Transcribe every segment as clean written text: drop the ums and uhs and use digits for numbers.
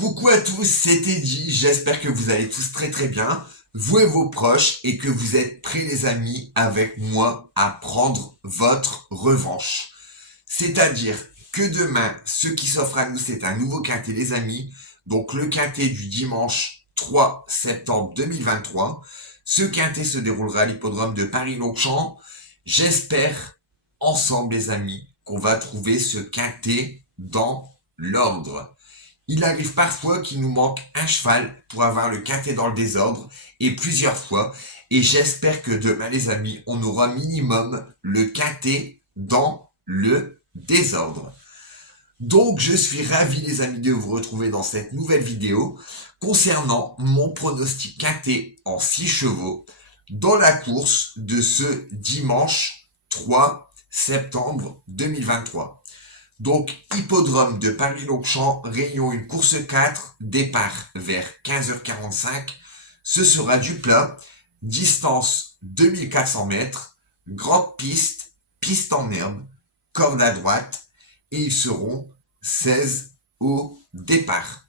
Coucou à tous, c'est Teddy, j'espère que vous allez tous très très bien, vous et vos proches, et que vous êtes prêts les amis avec moi à prendre votre revanche. C'est-à-dire que demain, ce qui s'offre à nous, c'est un nouveau quintet les amis, donc le quintet du dimanche 3 septembre 2023. Ce quintet se déroulera à l'hippodrome de Paris-Longchamp. J'espère ensemble les amis qu'on va trouver ce quintet dans l'ordre. Il arrive parfois qu'il nous manque un cheval pour avoir le quintet dans le désordre, et plusieurs fois, et j'espère que demain les amis, on aura minimum le quintet dans le désordre. Donc je suis ravi les amis de vous retrouver dans cette nouvelle vidéo concernant mon pronostic quintet en 6 chevaux dans la course de ce dimanche 3 septembre 2023. Donc, hippodrome de Paris-Longchamp, Réunion 1, course 4, départ vers 15h45. Ce sera du plat, distance 2400 mètres, grande piste, piste en herbe, corde à droite, et ils seront 16 au départ.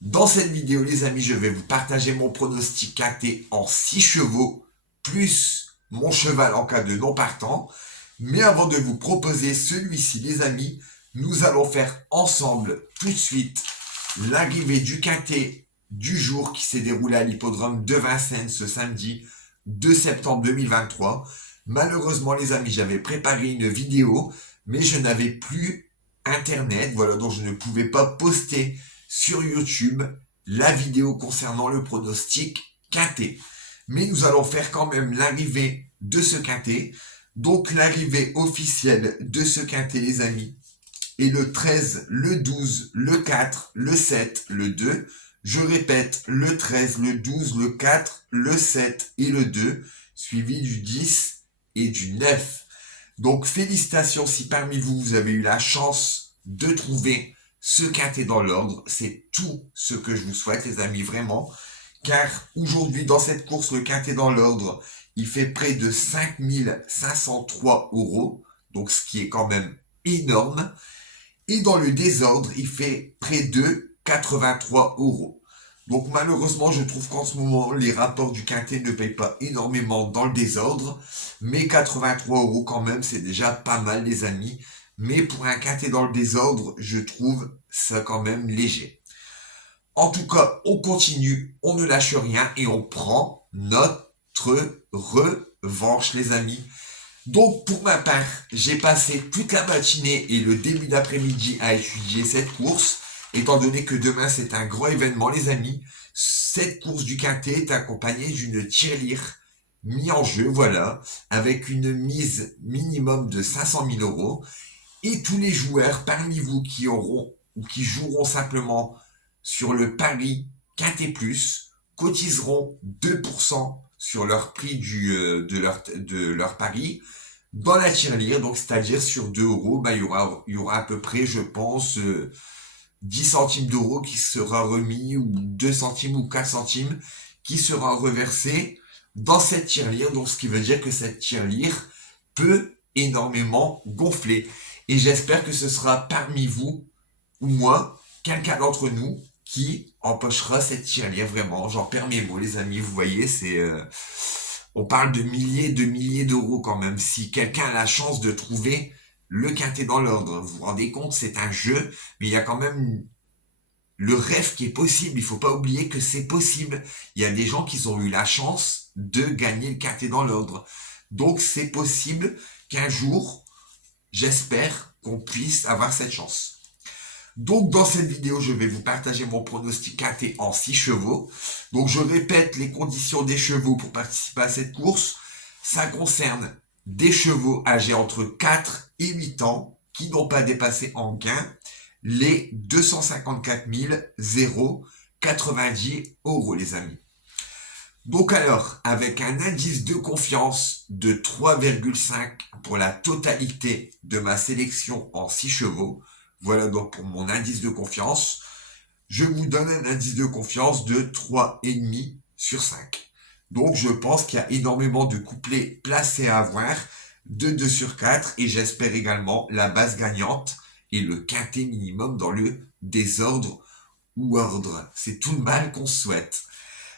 Dans cette vidéo, les amis, je vais vous partager mon pronostic quintet en 6 chevaux, plus mon cheval en cas de non partant. Mais avant de vous proposer celui-ci, les amis, nous allons faire ensemble tout de suite l'arrivée du quintet du jour qui s'est déroulé à l'hippodrome de Vincennes ce samedi 2 septembre 2023. Malheureusement, les amis, j'avais préparé une vidéo, mais je n'avais plus Internet, voilà, donc je ne pouvais pas poster sur YouTube la vidéo concernant le pronostic quintet. Mais nous allons faire quand même l'arrivée de ce quintet. Donc l'arrivée officielle de ce quintet les amis est le 13, le 12, le 4, le 7, le 2. Je répète, le 13, le 12, le 4, le 7 et le 2, suivi du 10 et du 9. Donc félicitations si parmi vous, vous avez eu la chance de trouver ce quintet dans l'ordre. C'est tout ce que je vous souhaite les amis, vraiment. Car aujourd'hui, dans cette course, le quintet dans l'ordre, il fait près de 5503 €, donc ce qui est quand même énorme. Et dans le désordre, il fait près de 83 €. Donc malheureusement, je trouve qu'en ce moment, les rapports du quintet ne payent pas énormément dans le désordre. Mais 83 € quand même, c'est déjà pas mal les amis. Mais pour un quintet dans le désordre, je trouve ça quand même léger. En tout cas, on continue, on ne lâche rien et on prend notre revanche les amis. Donc pour ma part, j'ai passé toute la matinée et le début d'après-midi à étudier cette course, étant donné que demain c'est un grand événement les amis. Cette course du quintet est accompagnée d'une tirelire mise en jeu, voilà, avec une mise minimum de 500 000 €. Et tous les joueurs parmi vous qui auront ou qui joueront simplement sur le pari Quintet Plus cotiseront 2% sur leur prix de leur pari dans la tirelire, donc c'est-à-dire sur 2 €, il y aura à peu près, je pense, 10 centimes d'euros qui sera remis, ou 2 centimes ou 4 centimes qui sera reversé dans cette tirelire, donc ce qui veut dire que cette tirelire peut énormément gonfler. Et j'espère que ce sera parmi vous ou moi, quelqu'un d'entre nous qui empochera cette tirelire, vraiment. J'en perds mes mots, les amis, vous voyez, on parle de milliers d'euros quand même. Si quelqu'un a la chance de trouver le quintet dans l'ordre, vous vous rendez compte, c'est un jeu, mais il y a quand même le rêve qui est possible. Il faut pas oublier que c'est possible. Il y a des gens qui ont eu la chance de gagner le quintet dans l'ordre. Donc c'est possible qu'un jour, j'espère qu'on puisse avoir cette chance. Donc dans cette vidéo, je vais vous partager mon pronostic quintet en 6 chevaux. Donc je répète les conditions des chevaux pour participer à cette course. Ça concerne des chevaux âgés entre 4 et 8 ans qui n'ont pas dépassé en gain les 254 090 € les amis. Donc alors, avec un indice de confiance de 3,5 pour la totalité de ma sélection en 6 chevaux, voilà donc pour mon indice de confiance, je vous donne un indice de confiance de 3,5 sur 5. Donc je pense qu'il y a énormément de couplets placés à avoir, de 2 sur 4, et j'espère également la base gagnante et le quintet minimum dans le désordre ou ordre. C'est tout le mal qu'on souhaite.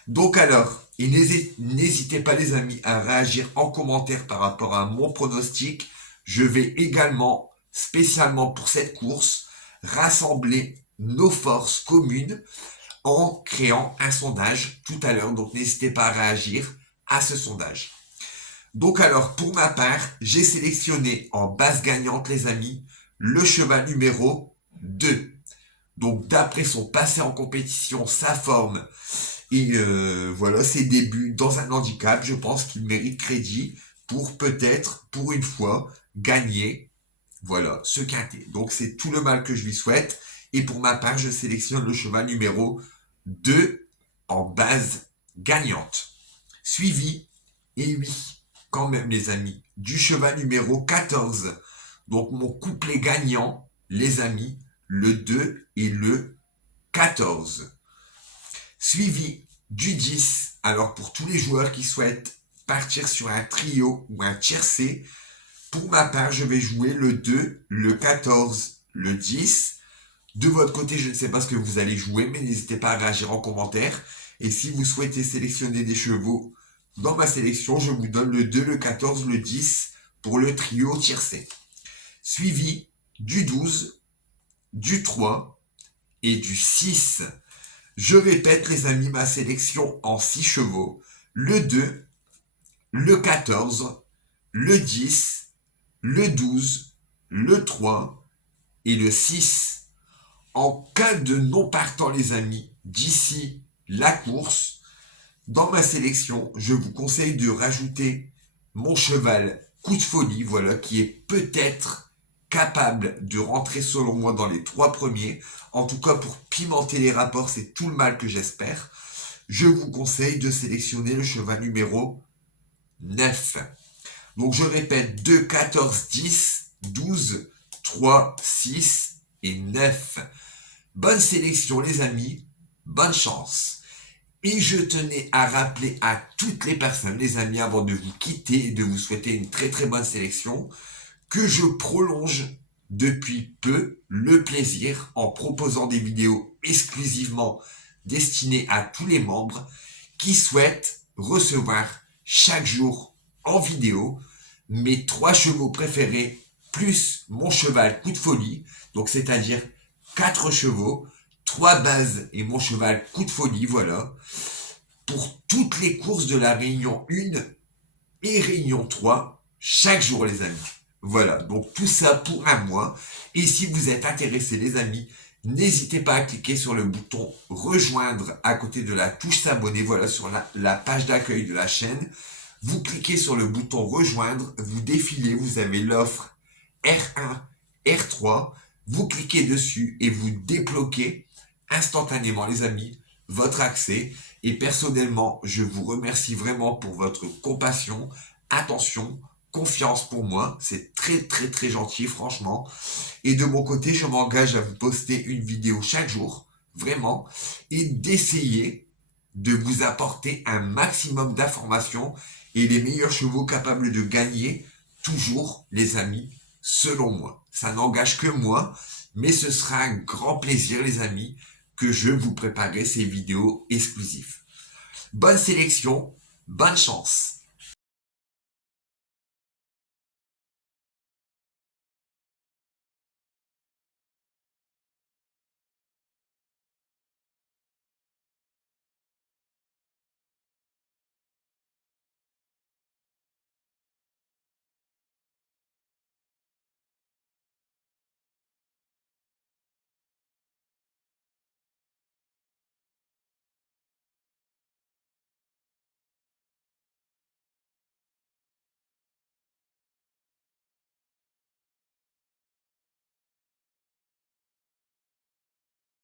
Donc alors, et n'hésitez pas les amis à réagir en commentaire par rapport à mon pronostic. Je vais également, spécialement pour cette course, rassembler nos forces communes en créant un sondage tout à l'heure. Donc n'hésitez pas à réagir à ce sondage. Donc alors, pour ma part, j'ai sélectionné en base gagnante, les amis, le cheval numéro 2. Donc d'après son passé en compétition, sa forme et voilà ses débuts dans un handicap, je pense qu'il mérite crédit pour peut-être, pour une fois, gagner, voilà, ce quintet. Donc c'est tout le mal que je lui souhaite. Et pour ma part, je sélectionne le cheval numéro 2 en base gagnante. Suivi, et oui, quand même les amis, du cheval numéro 14. Donc mon couplet gagnant, les amis, le 2 et le 14. Suivi du 10. Alors pour tous les joueurs qui souhaitent partir sur un trio ou un tiercé, pour ma part, je vais jouer le 2, le 14, le 10. De votre côté, je ne sais pas ce que vous allez jouer, mais n'hésitez pas à réagir en commentaire. Et si vous souhaitez sélectionner des chevaux dans ma sélection, je vous donne le 2, le 14, le 10 pour le trio tiercé. Suivi du 12, du 3 et du 6. Je répète les amis, ma sélection en 6 chevaux. Le 2, le 14, le 10, le 12, le 3 et le 6. En cas de non partant les amis, d'ici la course, dans ma sélection, je vous conseille de rajouter mon cheval Coup de Folie, voilà, qui est peut-être capable de rentrer selon moi dans les 3 premiers. En tout cas, pour pimenter les rapports, c'est tout le mal que j'espère. Je vous conseille de sélectionner le cheval numéro 9. Donc je répète, 2, 14, 10, 12, 3, 6 et 9. Bonne sélection les amis, bonne chance. Et je tenais à rappeler à toutes les personnes, les amis, avant de vous quitter et de vous souhaiter une très très bonne sélection, que je prolonge depuis peu le plaisir en proposant des vidéos exclusivement destinées à tous les membres qui souhaitent recevoir chaque jour en vidéo mes 3 chevaux préférés plus mon cheval Coup de Folie, donc c'est-à-dire 4 chevaux, 3 bases et mon cheval Coup de Folie, voilà, pour toutes les courses de la Réunion 1 et Réunion 3, chaque jour les amis. Voilà, donc tout ça pour un mois. Et si vous êtes intéressés les amis, n'hésitez pas à cliquer sur le bouton rejoindre à côté de la touche s'abonner, voilà, sur la page d'accueil de la chaîne. Vous cliquez sur le bouton rejoindre, vous défilez, vous avez l'offre R1, R3, vous cliquez dessus et vous débloquez instantanément les amis votre accès. Et personnellement, je vous remercie vraiment pour votre compassion, attention, confiance pour moi. C'est très très très gentil franchement. Et de mon côté, je m'engage à vous poster une vidéo chaque jour, vraiment, et d'essayer de vous apporter un maximum d'informations et les meilleurs chevaux capables de gagner, toujours les amis, selon moi. Ça n'engage que moi, mais ce sera un grand plaisir les amis que je vous préparerai ces vidéos exclusives. Bonne sélection, bonne chance.